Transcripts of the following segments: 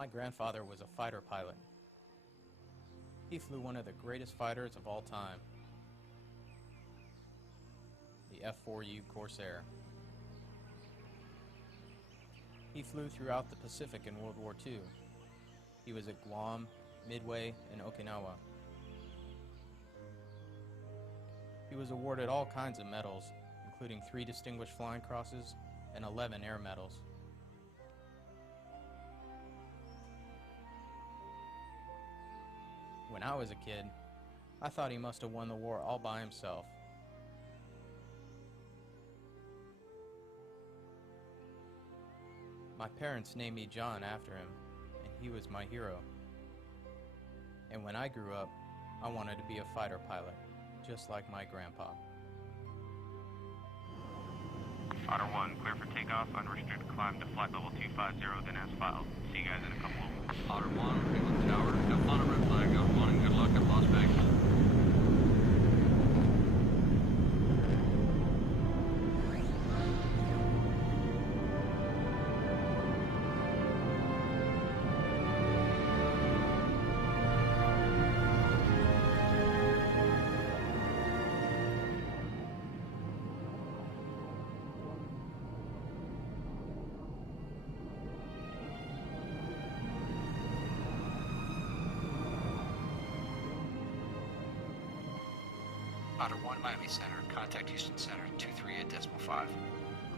My grandfather was a fighter pilot. He flew one of the greatest fighters of all time, the F-4U Corsair. He flew throughout the Pacific in World War II. He was at Guam, Midway, and Okinawa. He was awarded all kinds of medals, including 3 Distinguished Flying Crosses and 11 Air Medals. When I was a kid, I thought he must have won the war all by himself. My parents named me John after him, and he was my hero. And when I grew up, I wanted to be a fighter pilot, just like my grandpa. Otter 1, clear for takeoff, unrestricted climb to flight level 250, then as filed. See you guys in a couple of minutes. Otter 1, England Tower, have fun at red flag, Otter 1, and good luck at Las Vegas. Otter 1, Miami Center. Contact Houston Center, 238.5.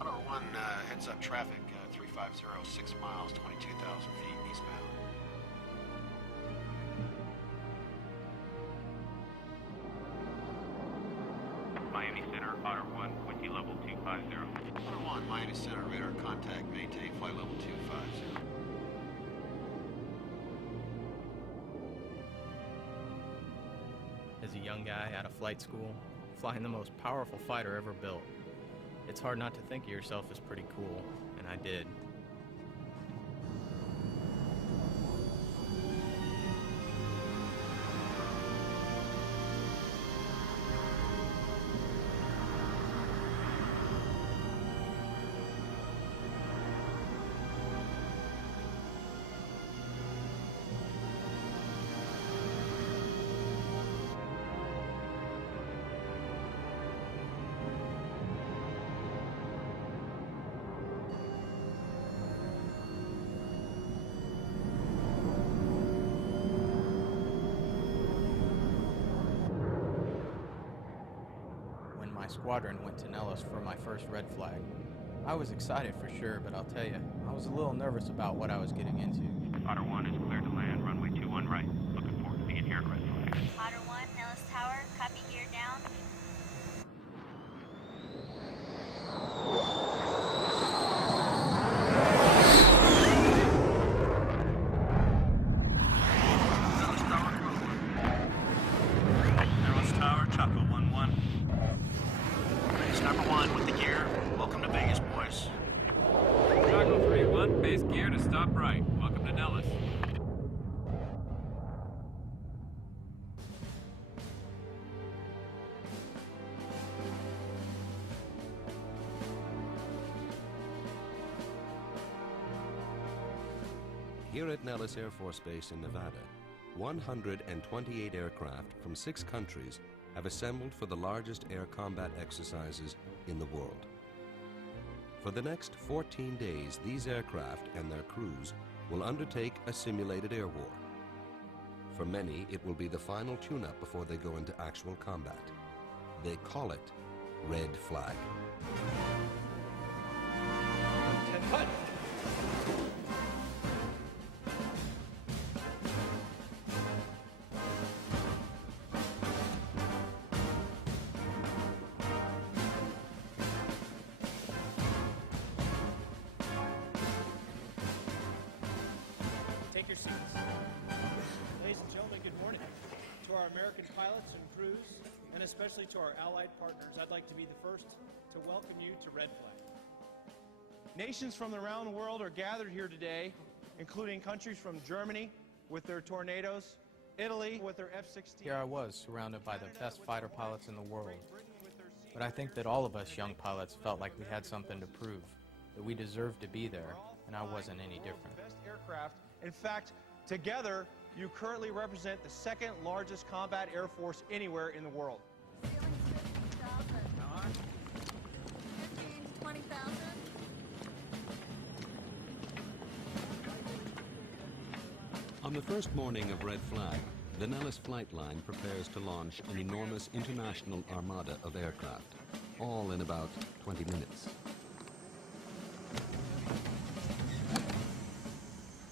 Otter 1, heads up traffic, 350, 6 miles, 22,000 feet eastbound. Miami Center, Otter 1, Windy level 250. Otter 1, Miami Center, radar contact, maintain flight level 250. As a young guy out of flight school, flying the most powerful fighter ever built, it's hard not to think of yourself as pretty cool, and I did. My squadron went to Nellis for my first red flag. I was excited for sure, but I'll tell you, I was a little nervous about what I was getting into. Otter 1 is cleared to land, runway 21 right. Looking forward to being here at red flag. Otter 1, Nellis Tower, copy, gear down. Nellis Tower, Chaco 1-1. Number 1 with the gear. Welcome to Vegas, boys. Chaco 3-1, base gear to stop right. Welcome to Nellis. Here at Nellis Air Force Base in Nevada, 128 aircraft from 6 countries have assembled for the largest air combat exercises in the world. For the next 14 days, these aircraft and their crews will undertake a simulated air war. For many, it will be the final tune-up before they go into actual combat. They call it Red Flag. Take your seats. Ladies and gentlemen, good morning. To our American pilots and crews, and especially to our allied partners, I'd like to be the first to welcome you to Red Flag. Nations from around the world are gathered here today, including countries from Germany with their Tornadoes, Italy with their F-16. Here I was, surrounded by the best fighter pilots in the world. But I think that all of us young pilots felt like we had something to prove, that we deserved to be there, and I wasn't any different. Best aircraft In fact, together, you currently represent the second largest combat air force anywhere in the world. Ceiling's 15,000. 15 to 20,000. On the first morning of Red Flag, the Nellis flight line prepares to launch an enormous international armada of aircraft, all in about 20 minutes.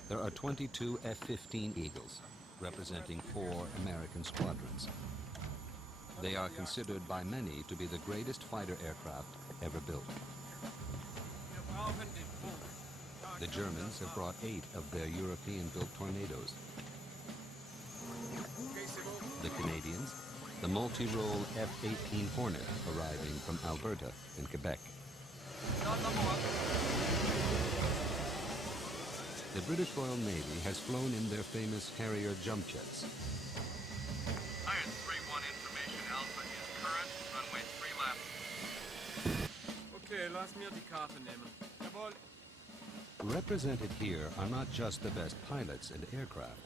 There are 22 F-15 Eagles, representing 4 American squadrons. They are considered by many to be the greatest fighter aircraft ever built. The Germans have brought 8 of their European-built Tornadoes. The Canadians, the multi-role F-18 Hornet, arriving from Alberta in Quebec. The British Royal Navy has flown in their famous Harrier jump jets. Iron 3-1 information. Alpha is current. Runway 3 left. Okay, lass mir die Karte nehmen. Jawohl. Represented here are not just the best pilots and aircraft,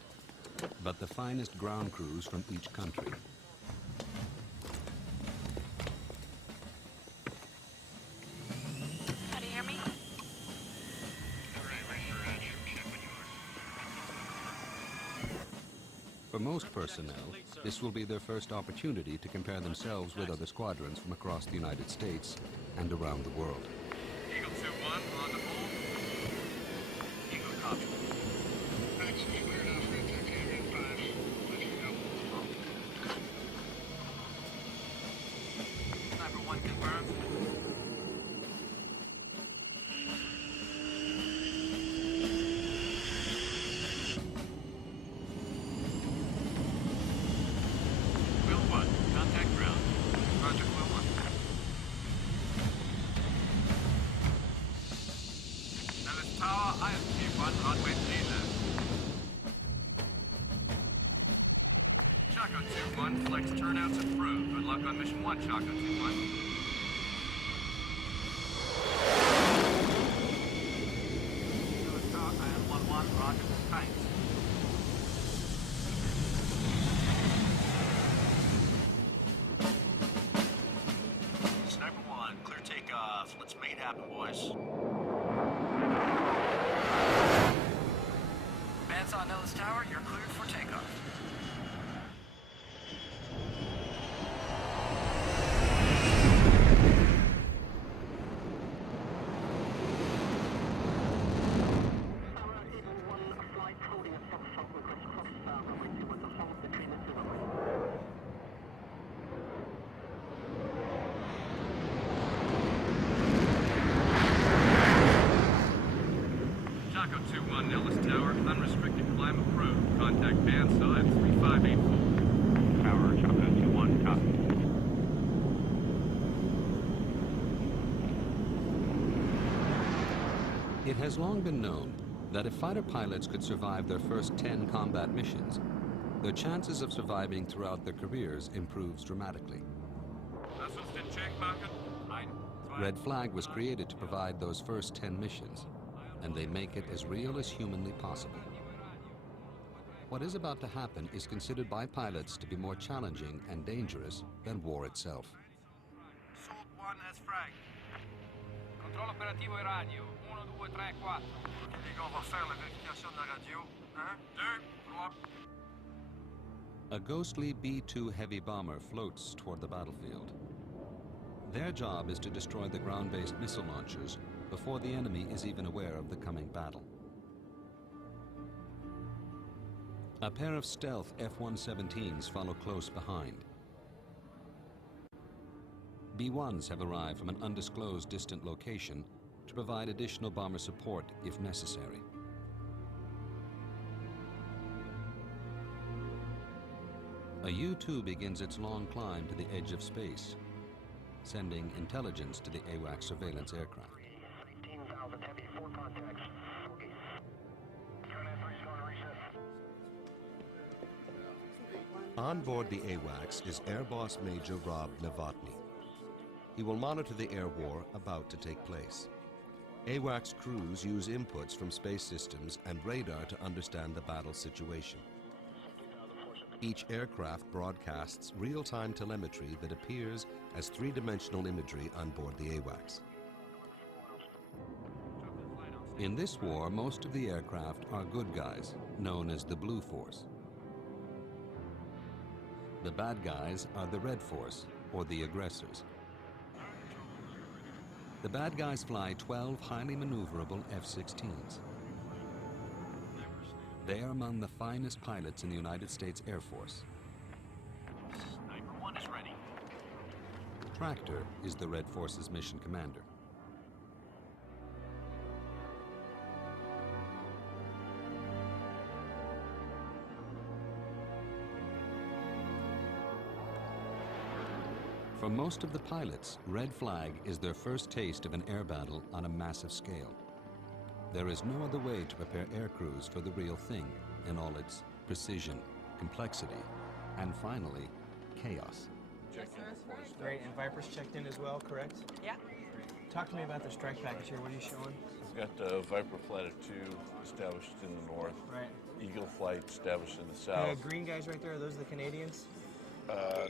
but the finest ground crews from each country. How do you hear me? For most personnel, this will be their first opportunity to compare themselves with other squadrons from across the United States and around the world. Eagle 2-1 on the hold. Eagle copy. Sniper 1 confirmed. Wheel 1, contact ground. Roger, Wheel 1. Nellis Tower, ISP 1, runway 3 left. Chaco 2-1, flex turnouts approved. Good luck on mission 1, Chaco 2-1. Nellis Tower, IS 1-1, roger, tight. Sniper 1, clear takeoff. Let's make it happen, boys. Bands on Nellis Tower, you're cleared for takeoff. Chaco 2-1, Nellis Tower, unrestricted climb approved. Contact band side 3584. Tower, Chaco 2-1, copy. It has long been known that if fighter pilots could survive their first 10 combat missions, their chances of surviving throughout their careers improves dramatically. Lass uns den Check machen. Ein, zwei. Red Flag was created to provide those first 10 missions, and they make it as real as humanly possible. What is about to happen is considered by pilots to be more challenging and dangerous than war itself. Salt 1 as frag. Controllo operativo e radio. 1, 2, 3, 4. On va faire la vérification de la radio. 1, 2, 3. A ghostly B-2 heavy bomber floats toward the battlefield. Their job is to destroy the ground-based missile launchers before the enemy is even aware of the coming battle. A pair of stealth F-117s follow close behind. B-1s have arrived from an undisclosed distant location to provide additional bomber support if necessary. A U-2 begins its long climb to the edge of space, sending intelligence to the AWACS surveillance aircraft. 18,000 heavy, 4 contacts. Okay. On board the AWACS is Air Boss Major Rob Novotny. He will monitor the air war about to take place. AWACS crews use inputs from space systems and radar to understand the battle situation. Each aircraft broadcasts real-time telemetry that appears as three-dimensional imagery on board the AWACS. In this war, most of the aircraft are good guys, known as the Blue Force. The bad guys are the Red Force, or the aggressors. The bad guys fly 12 highly maneuverable F-16s. They are among the finest pilots in the United States Air Force. Sniper 1 is ready. Tractor is the Red Force's mission commander. For most of the pilots, Red Flag is their first taste of an air battle on a massive scale. There is no other way to prepare air crews for the real thing in all its precision, complexity, and finally, chaos. Great, and Viper's checked in as well, correct? Yeah. Talk to me about the strike package here. What are you showing? We've got Viper Flight of 2 established in the north. Right. Eagle Flight established in the south. Green guys right there, are those the Canadians?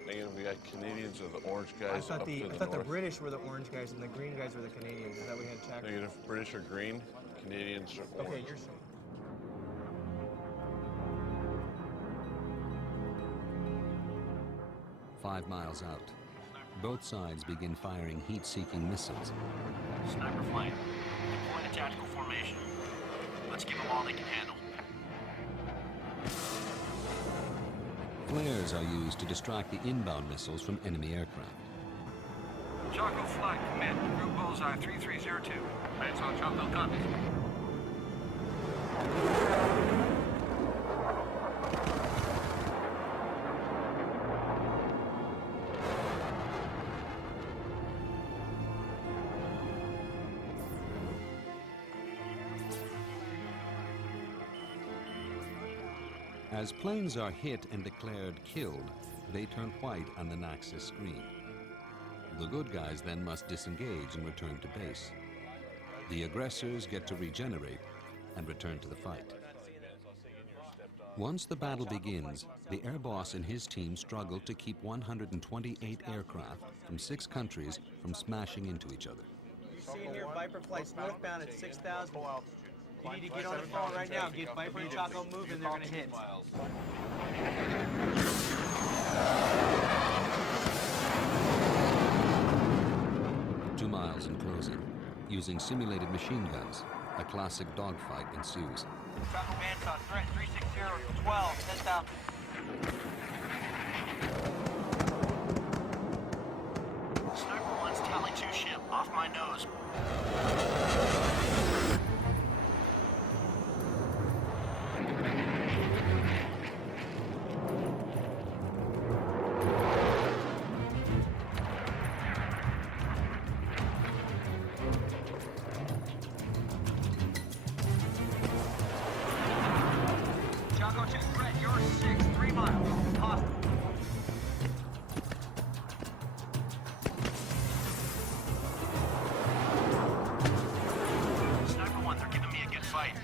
Negative, we got Canadians are the orange guys I up to the thought the north. British were the orange guys and the green guys were the Canadians. Is that we had checked? Negative, British are green, Canadians are orange. Okay, you're saying. "5 miles out, both sides begin firing heat-seeking missiles. Sniper flight. Deploying a tactical formation. Let's give them all they can handle. Flares are used to distract the inbound missiles from enemy aircraft. Chaco Flight, command. Group bullseye 3302. Lights on Chaco, copy. As planes are hit and declared killed, they turn white on the Naxos screen. The good guys then must disengage and return to base. The aggressors get to regenerate and return to the fight. Once the battle begins, the air boss and his team struggle to keep 128 aircraft from 6 countries from smashing into each other. You see it here, Viper flights northbound at 6,000. You need to get on the phone right now. Get Viper and Chaco moving. They're going to hit. "2 miles in closing. Using simulated machine guns, a classic dogfight ensues. Chaco Bandshot, threat 360, 12, 10,000. Sniper 1's Tally 2 ship, off my nose. Chaco 2 threat, you're 6, 3 miles. Hostile. Sniper 1, they're giving me a good fight.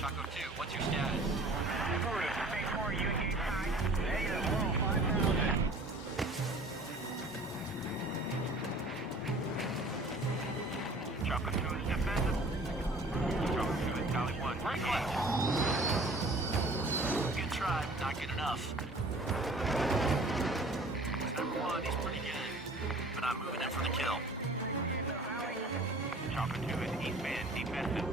Chaco 2, what's your status? Chaco 2 is defensive. Chaco 2 is Tally 1. Break left. Good try, but not good enough. Sniper 1, he's pretty good, but I'm moving in for the kill. Chaco 2 is eastbound defensive.